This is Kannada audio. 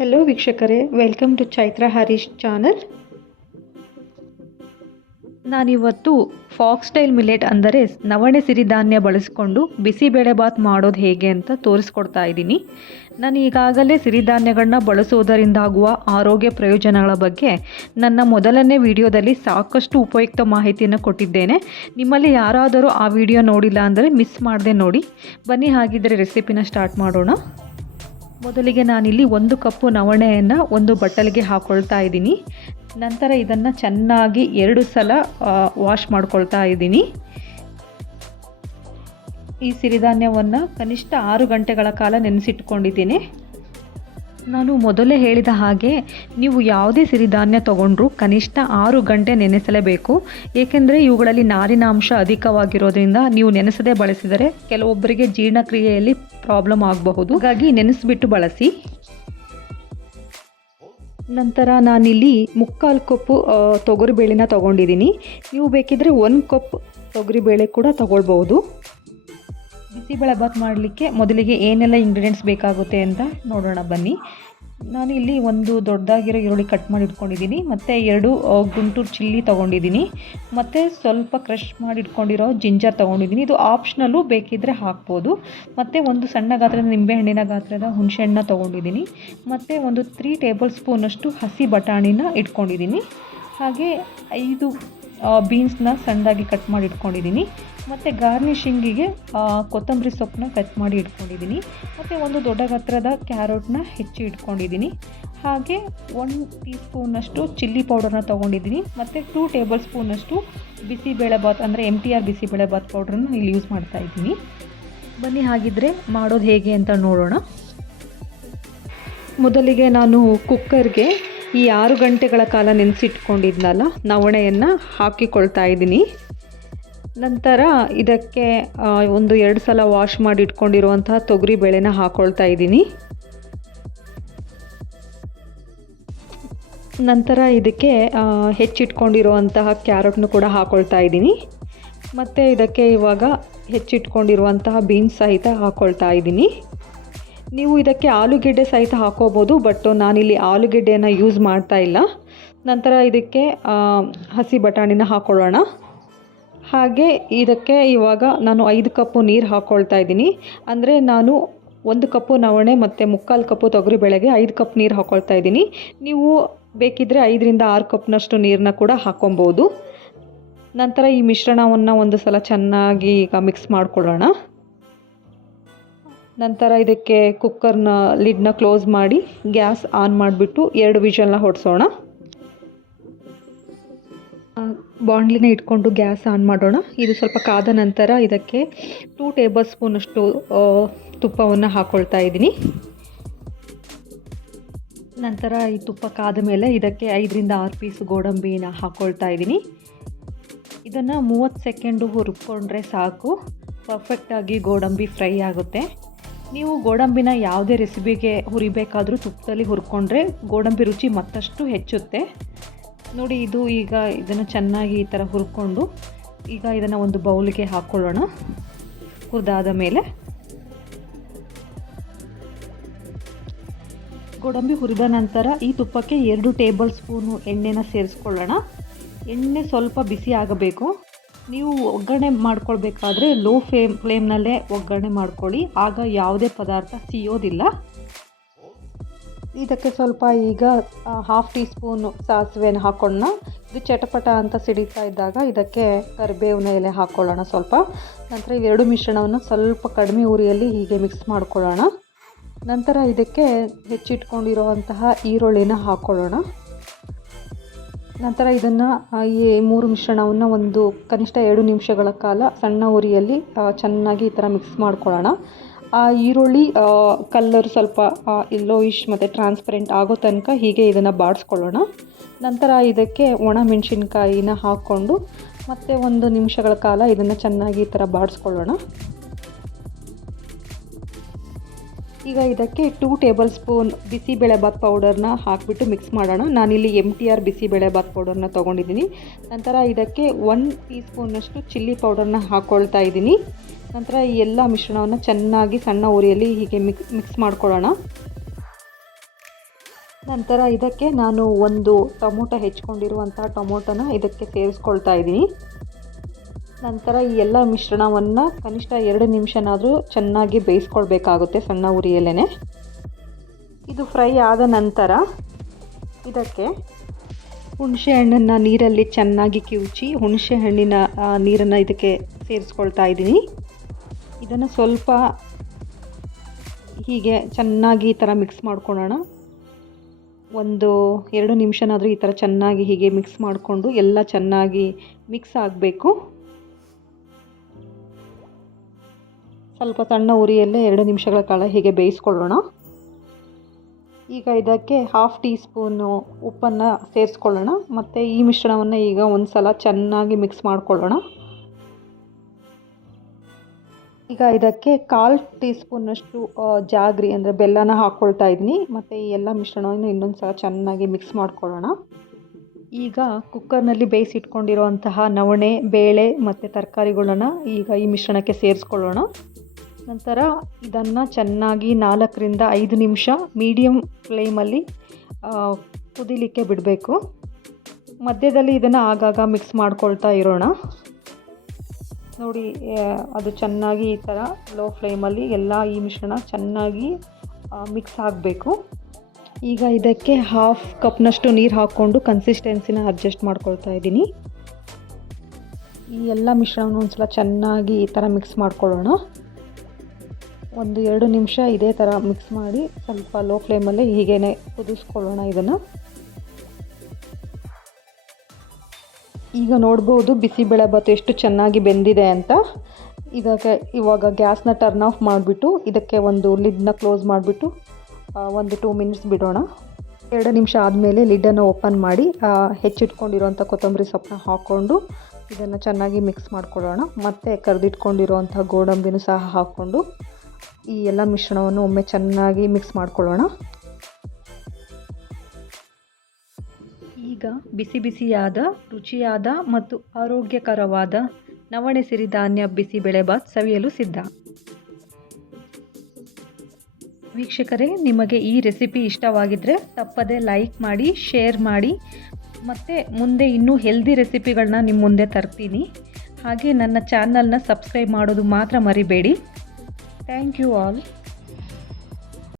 ಹೆಲೋ ವೀಕ್ಷಕರೇ. Welcome to Chaitra Harish channel ನಾನಿವತ್ತು ಫಾಕ್ಸ್ಟೈಲ್ ಮಿಲೆಟ್ ಅಂದರೆ ನವಣೆ ಸಿರಿಧಾನ್ಯ ಬಳಸಿಕೊಂಡು ಬಿಸಿಬೇಳೆಬಾತ್ ಮಾಡೋದು ಹೇಗೆ ಅಂತ ತೋರಿಸ್ಕೊಡ್ತಾ ಇದ್ದೀನಿ. ನಾನು ಈಗಾಗಲೇ ಸಿರಿಧಾನ್ಯಗಳನ್ನ ಬಳಸೋದರಿಂದಾಗುವ ಆರೋಗ್ಯ ಪ್ರಯೋಜನಗಳ ಬಗ್ಗೆ ನನ್ನ ಮೊದಲನೇ ವಿಡಿಯೋದಲ್ಲಿ ಸಾಕಷ್ಟು ಉಪಯುಕ್ತ ಮಾಹಿತಿಯನ್ನು ಕೊಟ್ಟಿದ್ದೇನೆ. ನಿಮ್ಮಲ್ಲಿ ಯಾರಾದರೂ ಆ ವಿಡಿಯೋ ನೋಡಿಲ್ಲ ಅಂದರೆ ಮಿಸ್ ಮಾಡದೆ ನೋಡಿ. ಬನ್ನಿ ಹಾಗಿದ್ದರೆ ರೆಸಿಪಿನ ಸ್ಟಾರ್ಟ್ ಮಾಡೋಣ. ಮೊದಲಿಗೆ ನಾನಿಲ್ಲಿ ಒಂದು ಕಪ್ಪು ನವಣೆಯನ್ನು ಒಂದು ಬಟ್ಟಲಿಗೆ ಹಾಕ್ಕೊಳ್ತಾ ಇದ್ದೀನಿ. ನಂತರ ಇದನ್ನು ಚೆನ್ನಾಗಿ ಎರಡು ಸಲ ವಾಶ್ ಮಾಡ್ಕೊಳ್ತಾ ಇದ್ದೀನಿ. ಈ ಸಿರಿಧಾನ್ಯವನ್ನು ಕನಿಷ್ಠ ಆರು ಗಂಟೆಗಳ ಕಾಲ ನೆನೆಸಿಟ್ಕೊಂಡಿದ್ದೀನಿ. ನಾನು ಮೊದಲೇ ಹೇಳಿದ ಹಾಗೆ ನೀವು ಯಾವುದೇ ಸಿರಿಧಾನ್ಯ ತಗೊಂಡ್ರೂ ಕನಿಷ್ಠ ಆರು ಗಂಟೆ ನೆನೆಸಲೇಬೇಕು. ಏಕೆಂದರೆ ಇವುಗಳಲ್ಲಿ ನಾರಿನಾಂಶ ಅಧಿಕವಾಗಿರೋದ್ರಿಂದ ನೀವು ನೆನೆಸದೆ ಬಳಸಿದರೆ ಕೆಲವೊಬ್ಬರಿಗೆ ಜೀರ್ಣಕ್ರಿಯೆಯಲ್ಲಿ ಪ್ರಾಬ್ಲಮ್ ಆಗಬಹುದು. ಹಾಗಾಗಿ ನೆನೆಸಿಬಿಟ್ಟು ಬಳಸಿ. ನಂತರ ನಾನಿಲ್ಲಿ ಮುಕ್ಕಾಲು ಕಪ್ಪು ತೊಗರಿಬೇಳೆನ ತೊಗೊಂಡಿದ್ದೀನಿ. ನೀವು ಬೇಕಿದ್ದರೆ ಒಂದು ಕಪ್ ತೊಗರಿಬೇಳೆ ಕೂಡ ತೊಗೊಳ್ಬೋದು ಬಿಸಿಬೇಳೆಭಾತ್ ಮಾಡಲಿಕ್ಕೆ ಮೊದಲಿಗೆ ಏನೆಲ್ಲ ಇಂಗ್ರೀಡಿಯೆಂಟ್ಸ್ ಬೇಕಾಗುತ್ತೆ ಅಂತ ನೋಡೋಣ, ಬನ್ನಿ. ನಾನು ಇಲ್ಲಿ ಒಂದು ದೊಡ್ಡದಾಗಿರೋ ಈರುಳ್ಳಿ ಕಟ್ ಮಾಡಿ ಇಟ್ಕೊಂಡಿದ್ದೀನಿ. ಮತ್ತು ಎರಡು ಗುಂಟೂರು ಚಿಲ್ಲಿ ತೊಗೊಂಡಿದ್ದೀನಿ. ಮತ್ತು ಸ್ವಲ್ಪ ಕ್ರಷ್ ಮಾಡಿ ಇಟ್ಕೊಂಡಿರೋ ಜಿಂಜರ್ ತೊಗೊಂಡಿದ್ದೀನಿ. ಇದು ಆಪ್ಷನಲ್ಲು ಬೇಕಿದ್ದರೆ ಹಾಕ್ಬೋದು. ಮತ್ತು ಒಂದು ಸಣ್ಣ ಗಾತ್ರದ ನಿಂಬೆಹಣ್ಣಿನ ಗಾತ್ರದ ಹುಣಸೆಹಣ್ಣ ತೊಗೊಂಡಿದ್ದೀನಿ. ಮತ್ತು ಒಂದು ತ್ರೀ ಟೇಬಲ್ ಸ್ಪೂನಷ್ಟು ಹಸಿ ಬಟಾಣಿನ ಇಟ್ಕೊಂಡಿದ್ದೀನಿ. ಹಾಗೆ ಐದು ಬೀನ್ಸ್ನ ಸಣ್ಣದಾಗಿ ಕಟ್ ಮಾಡಿ ಇಟ್ಕೊಂಡಿದ್ದೀನಿ. ಮತ್ತು ಗಾರ್ನಿಷಿಂಗಿಗೆ ಕೊತ್ತಂಬರಿ ಸೊಪ್ಪನ್ನ ಕಟ್ ಮಾಡಿ ಇಟ್ಕೊಂಡಿದ್ದೀನಿ. ಮತ್ತು ಒಂದು ದೊಡ್ಡ ಗಾತ್ರದ ಕ್ಯಾರೆಟ್ನ ಹೆಚ್ಚಿ ಇಟ್ಕೊಂಡಿದ್ದೀನಿ. ಹಾಗೆ ಒನ್ ಟೀ ಸ್ಪೂನಷ್ಟು ಚಿಲ್ಲಿ ಪೌಡರ್ನ ತೊಗೊಂಡಿದ್ದೀನಿ. ಮತ್ತು ಟೂ ಟೇಬಲ್ ಸ್ಪೂನಷ್ಟು ಬಿಸಿಬೇಳೆಬಾತ್ ಅಂದರೆ ಎಂ ಟಿ ಆರ್ ಬಿಸಿಬೇಳೆಬಾತ್ ಪೌಡ್ರನ್ನ ಇಲ್ಲಿ ಯೂಸ್ ಮಾಡ್ತಾ ಇದ್ದೀನಿ. ಬನ್ನಿ ಹಾಗಿದ್ರೆ ಮಾಡೋದು ಹೇಗೆ ಅಂತ ನೋಡೋಣ. ಮೊದಲಿಗೆ ನಾನು ಕುಕ್ಕರ್ಗೆ ಈ ಆರು ಗಂಟೆಗಳ ಕಾಲ ನೆನೆಸಿಟ್ಕೊಂಡಿದ್ನಲ್ಲ, ನವಣೆಯನ್ನು ಹಾಕಿಕೊಳ್ತಾ ಇದ್ದೀನಿ. ನಂತರ ಇದಕ್ಕೆ ಒಂದು ಎರಡು ಸಲ ವಾಶ್ ಮಾಡಿ ಇಟ್ಕೊಂಡಿರುವಂತಹ ತೊಗರಿ ಬೇಳೆನ ಹಾಕ್ಕೊಳ್ತಾ ಇದ್ದೀನಿ. ನಂತರ ಇದಕ್ಕೆ ಹೆಚ್ಚಿಟ್ಕೊಂಡಿರುವಂತಹ ಕ್ಯಾರೆಟ್ನು ಕೂಡ ಹಾಕ್ಕೊಳ್ತಾ ಇದ್ದೀನಿ. ಮತ್ತು ಇದಕ್ಕೆ ಇವಾಗ ಹೆಚ್ಚಿಟ್ಕೊಂಡಿರುವಂತಹ ಬೀನ್ಸ್ ಸಹಿತ ಹಾಕ್ಕೊಳ್ತಾ ಇದ್ದೀನಿ. ನೀವು ಇದಕ್ಕೆ ಆಲೂಗೆಡ್ಡೆ ಸಹಿತ ಹಾಕೋಬೋದು, ಬಟ್ ನಾನಿಲ್ಲಿ ಆಲೂಗೆಡ್ಡೆಯನ್ನು ಯೂಸ್ ಮಾಡ್ತಾ ಇಲ್ಲ. ನಂತರ ಇದಕ್ಕೆ ಹಸಿ ಬಟಾಣಿನ ಹಾಕ್ಕೊಳ್ಳೋಣ ಹಾಗೆ ಇದಕ್ಕೆ ಇವಾಗ ನಾನು ಐದು ಕಪ್ಪು ನೀರು ಹಾಕ್ಕೊಳ್ತಾ ಇದ್ದೀನಿ. ಅಂದರೆ ನಾನು ಒಂದು ಕಪ್ಪು ನವಣೆ ಮತ್ತು ಮುಕ್ಕಾಲು ಕಪ್ಪು ತೊಗರಿ ಬೆಳೆಗೆ ಐದು ಕಪ್ ನೀರು ಹಾಕ್ಕೊಳ್ತಾ ಇದ್ದೀನಿ. ನೀವು ಬೇಕಿದ್ದರೆ ಐದರಿಂದ ಆರು ಕಪ್ನಷ್ಟು ನೀರನ್ನ ಕೂಡ ಹಾಕ್ಕೊಬೋದು ನಂತರ ಈ ಮಿಶ್ರಣವನ್ನು ಒಂದು ಸಲ ಚೆನ್ನಾಗಿ ಈಗ ಮಿಕ್ಸ್ ಮಾಡ್ಕೊಳ್ಳೋಣ. ನಂತರ ಇದಕ್ಕೆ ಕುಕ್ಕರ್ನ ಲಿಡ್ನ ಕ್ಲೋಸ್ ಮಾಡಿ ಗ್ಯಾಸ್ ಆನ್ ಮಾಡಿಬಿಟ್ಟು ಎರಡು ವಿಷಲ್ನ ಹೊಡ್ಸೋಣ. ಬಾಣಲಿನ ಇಟ್ಕೊಂಡು ಗ್ಯಾಸ್ ಆನ್ ಮಾಡೋಣ. ಇದು ಸ್ವಲ್ಪ ಕಾದ ನಂತರ ಇದಕ್ಕೆ ಟೂ ಟೇಬಲ್ ಸ್ಪೂನಷ್ಟು ತುಪ್ಪವನ್ನು ಹಾಕ್ಕೊಳ್ತಾ ಇದ್ದೀನಿ. ನಂತರ ಈ ತುಪ್ಪ ಕಾದ ಮೇಲೆ ಇದಕ್ಕೆ ಐದರಿಂದ ಆರು ಪೀಸ್ ಗೋಡಂಬಿನ ಹಾಕ್ಕೊಳ್ತಾ ಇದ್ದೀನಿ. ಇದನ್ನು ಮೂವತ್ತು ಸೆಕೆಂಡು ಹುರ್ಕೊಂಡ್ರೆ ಸಾಕು. ಪರ್ಫೆಕ್ಟಾಗಿ ಗೋಡಂಬಿ ಫ್ರೈ ಆಗುತ್ತೆ. ನೀವು ಗೋಡಂಬಿನ ಯಾವುದೇ ರೆಸಿಪಿಗೆ ಹುರಿಬೇಕಾದರೂ ತುಪ್ಪದಲ್ಲಿ ಹುರ್ಕೊಂಡ್ರೆ ಗೋಡಂಬಿ ರುಚಿ ಮತ್ತಷ್ಟು ಹೆಚ್ಚುತ್ತೆ. ನೋಡಿ, ಇದು ಈಗ ಇದನ್ನು ಚೆನ್ನಾಗಿ ಈ ಥರ ಹುರ್ಕೊಂಡು ಈಗ ಇದನ್ನು ಒಂದು ಬೌಲಿಗೆ ಹಾಕ್ಕೊಳ್ಳೋಣ ಹುರಿದಾದ ಮೇಲೆ. ಗೋಡಂಬಿ ಹುರಿದ ನಂತರ ಈ ತುಪ್ಪಕ್ಕೆ ಎರಡು ಟೇಬಲ್ ಸ್ಪೂನು ಎಣ್ಣೆನ ಸೇರಿಸ್ಕೊಳ್ಳೋಣ. ಎಣ್ಣೆ ಸ್ವಲ್ಪ ಬಿಸಿ ಆಗಬೇಕು. ನೀವು ಒಗ್ಗರಣೆ ಮಾಡ್ಕೊಳ್ಬೇಕಾದ್ರೆ ಲೋ ಫ್ಲೇಮ್, ಫ್ಲೇಮ್ನಲ್ಲೇ ಒಗ್ಗರಣೆ ಮಾಡ್ಕೊಳ್ಳಿ. ಆಗ ಯಾವುದೇ ಪದಾರ್ಥ ಸಿಯೋದಿಲ್ಲ. ಇದಕ್ಕೆ ಸ್ವಲ್ಪ ಈಗ ಹಾಫ್ ಟೀ ಸ್ಪೂನು ಸಾಸಿವೆನ ಹಾಕ್ಕೊಳ್ಳೋಣ ಇದು ಚಟಪಟ ಅಂತ ಸಿಡಿತಾ ಇದ್ದಾಗ ಇದಕ್ಕೆ ಕರಿಬೇವಿನ ಎಲೆ ಹಾಕ್ಕೊಳ್ಳೋಣ ಸ್ವಲ್ಪ. ನಂತರ ಇವೆರಡು ಮಿಶ್ರಣವನ್ನು ಸ್ವಲ್ಪ ಕಡಿಮೆ ಉರಿಯಲ್ಲಿ ಹೀಗೆ ಮಿಕ್ಸ್ ಮಾಡ್ಕೊಳ್ಳೋಣ. ನಂತರ ಇದಕ್ಕೆ ಹೆಚ್ಚಿಟ್ಕೊಂಡಿರುವಂತಹ ಈರುಳ್ಳಿನ ಹಾಕ್ಕೊಳ್ಳೋಣ ನಂತರ ಇದನ್ನು ಈ ಮೂರು ಮಿಶ್ರಣವನ್ನು ಒಂದು ಕನಿಷ್ಠ ಎರಡು ನಿಮಿಷಗಳ ಕಾಲ ಸಣ್ಣ ಉರಿಯಲ್ಲಿ ಚೆನ್ನಾಗಿ ಈ ಥರ ಮಿಕ್ಸ್ ಮಾಡ್ಕೊಳ್ಳೋಣ. ಆ ಈರುಳ್ಳಿ ಕಲ್ಲರ್ ಸ್ವಲ್ಪ ಇಲ್ಲೋಯಿಶ್ ಮತ್ತು ಟ್ರಾನ್ಸ್ಪರೆಂಟ್ ಆಗೋ ತನಕ ಹೀಗೆ ಇದನ್ನು ಬಾಡಿಸ್ಕೊಳ್ಳೋಣ. ನಂತರ ಇದಕ್ಕೆ ಒಣ ಮೆಣಸಿನ್ಕಾಯಿನ ಹಾಕ್ಕೊಂಡು ಮತ್ತೆ ಒಂದು ನಿಮಿಷಗಳ ಕಾಲ ಇದನ್ನು ಚೆನ್ನಾಗಿ ಈ ಥರ ಬಾಡಿಸ್ಕೊಳ್ಳೋಣ. ಈಗ ಇದಕ್ಕೆ ಟೂ ಟೇಬಲ್ ಸ್ಪೂನ್ ಬಿಸಿಬೇಳೆಬಾತ್ ಪೌಡರ್ನ ಹಾಕಿಬಿಟ್ಟು ಮಿಕ್ಸ್ ಮಾಡೋಣ. ನಾನಿಲ್ಲಿ ಎಂ ಟಿ ಆರ್ ಬಿಸಿಬೇಳೆಬಾತ್ ಪೌಡರ್ನ ತೊಗೊಂಡಿದ್ದೀನಿ. ನಂತರ ಇದಕ್ಕೆ ಒನ್ ಟೀ ಸ್ಪೂನಷ್ಟು ಚಿಲ್ಲಿ ಪೌಡರ್ನ ಹಾಕ್ಕೊಳ್ತಾ ಇದ್ದೀನಿ. ನಂತರ ಈ ಎಲ್ಲ ಮಿಶ್ರಣವನ್ನು ಚೆನ್ನಾಗಿ ಸಣ್ಣ ಉರಿಯಲ್ಲಿ ಹೀಗೆ ಮಿಕ್ಸ್ ಮಿಕ್ಸ್ ಮಾಡ್ಕೊಳ್ಳೋಣ. ನಂತರ ಇದಕ್ಕೆ ನಾನು ಒಂದು ಟೊಮೊಟೊ ಹೆಚ್ಕೊಂಡಿರುವಂಥ ಟೊಮೊಟೊನ ಇದಕ್ಕೆ ಸೇರಿಸ್ಕೊಳ್ತಾ ಇದ್ದೀನಿ. ನಂತರ ಈ ಎಲ್ಲ ಮಿಶ್ರಣವನ್ನು ಕನಿಷ್ಠ ಎರಡು ನಿಮಿಷನಾದರೂ ಚೆನ್ನಾಗಿ ಬೇಯಿಸ್ಕೊಳ್ಬೇಕಾಗುತ್ತೆ ಸಣ್ಣ ಉರಿಯಲ್ಲೇ ಇದು ಫ್ರೈ ಆದ ನಂತರ ಇದಕ್ಕೆ ಹುಣಸೆ ಹಣ್ಣನ್ನು ನೀರಲ್ಲಿ ಚೆನ್ನಾಗಿ ಕಿವುಚಿ ಹುಣಸೆ ಹಣ್ಣಿನ ನೀರನ್ನು ಇದಕ್ಕೆ ಸೇರಿಸ್ಕೊಳ್ತಾ ಇದ್ದೀನಿ. ಇದನ್ನು ಸ್ವಲ್ಪ ಹೀಗೆ ಚೆನ್ನಾಗಿ ಈ ಥರ ಮಿಕ್ಸ್ ಮಾಡ್ಕೊಳ್ಳೋಣ ಒಂದು ಎರಡು ನಿಮಿಷನಾದರೂ ಈ ಥರ ಚೆನ್ನಾಗಿ ಹೀಗೆ ಮಿಕ್ಸ್ ಮಾಡಿಕೊಂಡು ಎಲ್ಲ ಚೆನ್ನಾಗಿ ಮಿಕ್ಸ್ ಆಗಬೇಕು. ಸ್ವಲ್ಪ ಸಣ್ಣ ಉರಿಯಲ್ಲೇ ಎರಡು ನಿಮಿಷಗಳ ಕಾಲ ಹೀಗೆ ಬೇಯಿಸ್ಕೊಳ್ಳೋಣ. ಈಗ ಇದಕ್ಕೆ ಹಾಫ್ ಟೀ ಸ್ಪೂನು ಉಪ್ಪನ್ನು ಸೇರಿಸ್ಕೊಳ್ಳೋಣ. ಮತ್ತು ಈ ಮಿಶ್ರಣವನ್ನು ಈಗ ಒಂದು ಸಲ ಚೆನ್ನಾಗಿ ಮಿಕ್ಸ್ ಮಾಡಿಕೊಳ್ಳೋಣ. ಈಗ ಇದಕ್ಕೆ ಕಾಲು ಟೀ ಸ್ಪೂನಷ್ಟು ಜಾಗ್ರಿ ಅಂದರೆ ಬೆಲ್ಲನ ಹಾಕ್ಕೊಳ್ತಾ ಇದ್ದೀನಿ ಮತ್ತು ಈ ಎಲ್ಲ ಮಿಶ್ರಣವನ್ನು ಇನ್ನೊಂದು ಸಲ ಚೆನ್ನಾಗಿ ಮಿಕ್ಸ್ ಮಾಡಿಕೊಳ್ಳೋಣ. ಈಗ ಕುಕ್ಕರ್ನಲ್ಲಿ ಬೇಯಿಸಿಟ್ಕೊಂಡಿರುವಂತಹ ನವಣೆ, ಬೇಳೆ ಮತ್ತು ತರಕಾರಿಗಳನ್ನು ಈಗ ಈ ಮಿಶ್ರಣಕ್ಕೆ ಸೇರಿಸ್ಕೊಳ್ಳೋಣ. ನಂತರ ಇದನ್ನು ಚೆನ್ನಾಗಿ ನಾಲ್ಕರಿಂದ ಐದು ನಿಮಿಷ ಮೀಡಿಯಮ್ ಫ್ಲೇಮಲ್ಲಿ ಕುದಿಲಿಕ್ಕೆ ಬಿಡಬೇಕು. ಮಧ್ಯದಲ್ಲಿ ಇದನ್ನು ಆಗಾಗ ಮಿಕ್ಸ್ ಮಾಡ್ಕೊಳ್ತಾ ಇರೋಣ. ನೋಡಿ ಅದು ಚೆನ್ನಾಗಿ ಈ ಥರ ಲೋ ಫ್ಲೇಮಲ್ಲಿ ಎಲ್ಲ ಈ ಮಿಶ್ರಣ ಚೆನ್ನಾಗಿ ಮಿಕ್ಸ್ ಆಗಬೇಕು. ಈಗ ಇದಕ್ಕೆ ಹಾಫ್ ಕಪ್ನಷ್ಟು ನೀರು ಹಾಕ್ಕೊಂಡು ಕನ್ಸಿಸ್ಟೆನ್ಸಿನ ಅಡ್ಜಸ್ಟ್ ಮಾಡ್ಕೊಳ್ತಾ ಇದ್ದೀನಿ. ಈ ಎಲ್ಲ ಮಿಶ್ರಣವನ್ನು ಒಂದು ಸಲ ಚೆನ್ನಾಗಿ ಈ ಥರ ಮಿಕ್ಸ್ ಮಾಡ್ಕೊಳ್ಳೋಣ. ಒಂದು ಎರಡು ನಿಮಿಷ ಇದೇ ಥರ ಮಿಕ್ಸ್ ಮಾಡಿ ಸ್ವಲ್ಪ ಲೋ ಫ್ಲೇಮಲ್ಲಿ ಹೀಗೇ ಕುದಿಸ್ಕೊಳ್ಳೋಣ ಇದನ್ನು. ಈಗ ನೋಡ್ಬೋದು ಬಿಸಿಬೇಳೆಭಾತ್ ಎಷ್ಟು ಚೆನ್ನಾಗಿ ಬೆಂದಿದೆ ಅಂತ. ಇದಕ್ಕೆ ಇವಾಗ ಗ್ಯಾಸ್ನ ಟರ್ನ್ ಆಫ್ ಮಾಡಿಬಿಟ್ಟು ಇದಕ್ಕೆ ಒಂದು ಲಿಡ್ನ ಕ್ಲೋಸ್ ಮಾಡಿಬಿಟ್ಟು ಒಂದು ಟೂ ಮಿನಿಟ್ಸ್ ಬಿಡೋಣ. ಎರಡು ನಿಮಿಷ ಆದಮೇಲೆ ಲಿಡ್ಡನ್ನು ಓಪನ್ ಮಾಡಿ ಹೆಚ್ಚಿಟ್ಕೊಂಡಿರೋಂಥ ಕೊತ್ತಂಬರಿ ಸೊಪ್ಪನ್ನ ಹಾಕ್ಕೊಂಡು ಇದನ್ನು ಚೆನ್ನಾಗಿ ಮಿಕ್ಸ್ ಮಾಡ್ಕೊಳ್ಳೋಣ. ಮತ್ತು ಕರೆದಿಟ್ಕೊಂಡಿರೋಂಥ ಗೋಡಂಬಿನೂ ಸಹ ಹಾಕ್ಕೊಂಡು ಈ ಎಲ್ಲ ಮಿಶ್ರಣವನ್ನು ಒಮ್ಮೆ ಚೆನ್ನಾಗಿ ಮಿಕ್ಸ್ ಮಾಡ್ಕೊಳ್ಳೋಣ. ಈಗ ಬಿಸಿ ಬಿಸಿಯಾದ, ರುಚಿಯಾದ ಮತ್ತು ಆರೋಗ್ಯಕರವಾದ ನವಣೆ ಸಿರಿಧಾನ್ಯ ಬಿಸಿಬೇಳೆಬಾತ್ ಸವಿಯಲು ಸಿದ್ಧ. ವೀಕ್ಷಕರೇ, ನಿಮಗೆ ಈ ರೆಸಿಪಿ ಇಷ್ಟವಾಗಿದ್ದರೆ ತಪ್ಪದೆ ಲೈಕ್ ಮಾಡಿ, ಶೇರ್ ಮಾಡಿ. ಮತ್ತು ಮುಂದೆ ಇನ್ನೂ ಹೆಲ್ದಿ ರೆಸಿಪಿಗಳನ್ನ ನಿಮ್ಮ ಮುಂದೆ ತರ್ತೀನಿ. ಹಾಗೆ ನನ್ನ ಚಾನಲ್ನ ಸಬ್ಸ್ಕ್ರೈಬ್ ಮಾಡೋದು ಮಾತ್ರ ಮರಿಬೇಡಿ. Thank you all.